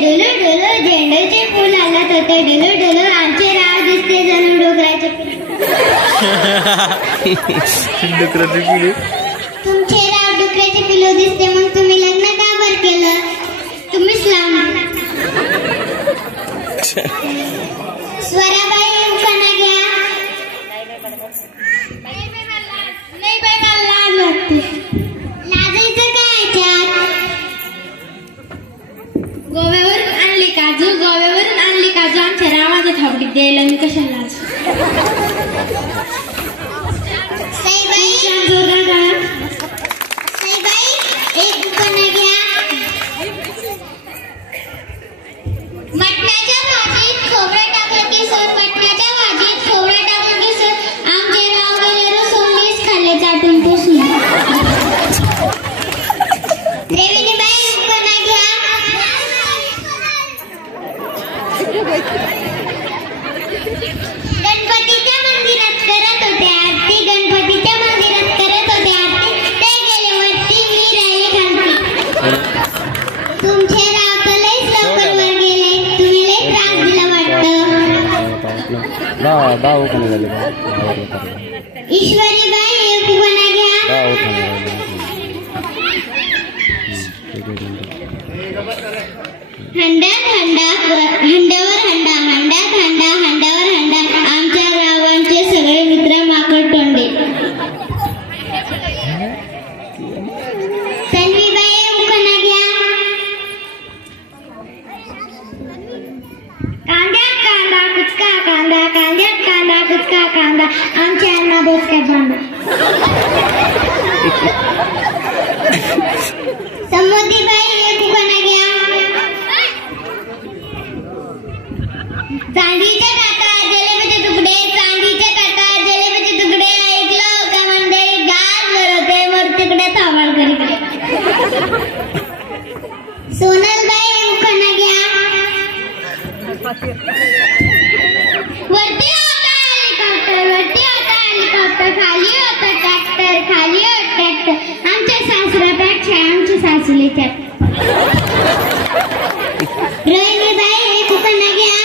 डुलू डुलू झेंडूचे फूल हालत होते डुलू डुलू आमचे राव दिसते जणू डोंगराचे डुकराचे पिलू तुमचे राव डुकराचे पिलू दिसते मग तुम्ही लग्न का बर केलं तुम्हीच लावून स्वराबाई उखाणा घ्या नाही बाई मला लाज वाटते लाजायचं काय याच्यात गोव्यावरून आणली काजू आमच्या रावाच्या थापडीत द्यायला मी कशाला लाज साईबाई एक उखाणा घ्या मटणाच्या भाजीत खोबरं टाकलं की सर मटणाच्या भाजीत खोबरं टाकलं की सर आमचे राव गेले रसोलीच खाल्ले चाटून पुसून रेवणीबाई उखाणा घ्या गणपतीच्या मंदिरात करत होते आरती ते गेले वरती मी राहिले खालती तुमचे राव तर लईच लवकर वर गेले तुम्ही लई त्रास दिला वाटतं ईश्वरीबाई एक उखाणा घ्या हंड्यावर हंडा आमच्या रावांचे सगळे मित्र माकड तोंडे तन्वीबाई उखाणा घ्या कांद्यात कांदा कुचका कांदा आमच्या अण्णा बोचक्यात बांधा समोदीबाई एक उखाणा घ्या चांदीच्या काटा जलेबीचे तुकडे ऐकलं का मंडळी गाल भरवते वर तिकडे थांबल करीत सोनलबाई उखाणा घ्या वरती होता हेलिकॉप्टर खाली होता ट्रॅक्टर आमच्या सासऱ्यापेक्षा आमची सासूली त्यात रोहिणीबाई एक उखाणा घ्या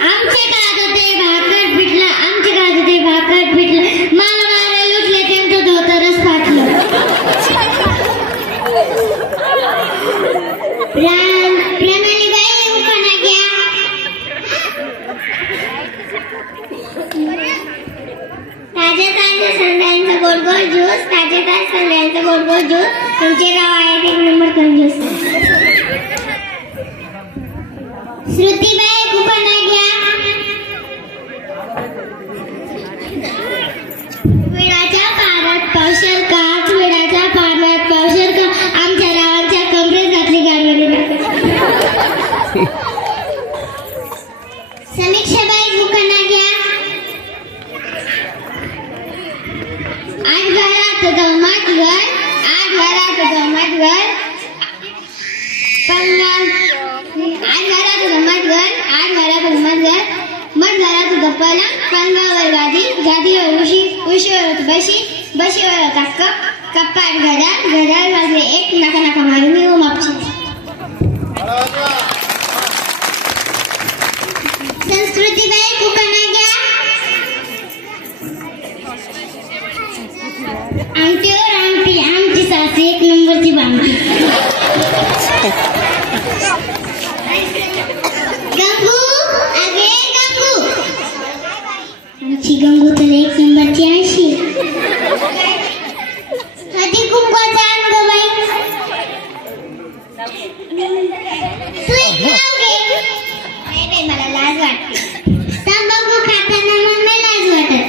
आमचे काजते भाकर पिटलं मला मारायला उठले त्यांचं धोतरच फाटलं प्रणालीबाई उखाणा घ्या ताज्या संध्यांचा गोड ज्यूस तुमचे राव आहेत एक नंबर कंजूस श्रुतीबाई उखाणा घ्या विडाच्या पारात पावशेर काठ आमच्या रावांच्या कमरेत घातली गाडवडी समीक्षाबाई उखाणा घ्या आठ घरात जमात घर मठ घरात गप्पाला पलंगावर गादीवर उशीवर बशीवर होता कप्पाट घड्याळ वाजले एक नाका मारून मी मापची संस्कृतीबाई उखाणा घ्या आमची सासू एक नंबरची बांधली आमची गंगू तर एक नंबरची अशी कधी कुंकवाचा आण ग बाई नाही मला लाज वाटते तंबाखू खाताना मग नाही लाज वाटत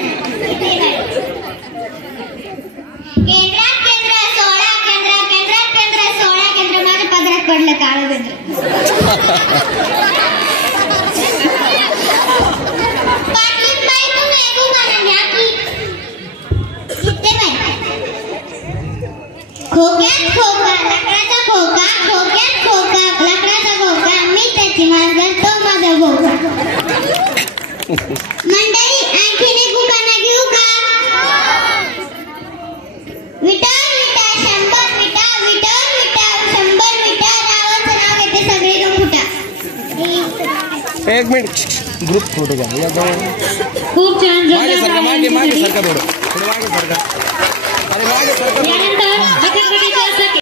केंद्रात 16 केंद्र माझ्या पदरात पडलं काळं बेंद्र खोक्यात खोका लाकडाचा खोका मी त्याची मांजर तो माझा घोका मंडळी आणखीन एक उखाणा एक मिनिट ग्रुप फोटो घ्या खूप छान मागे सरका थोडं मागे सरका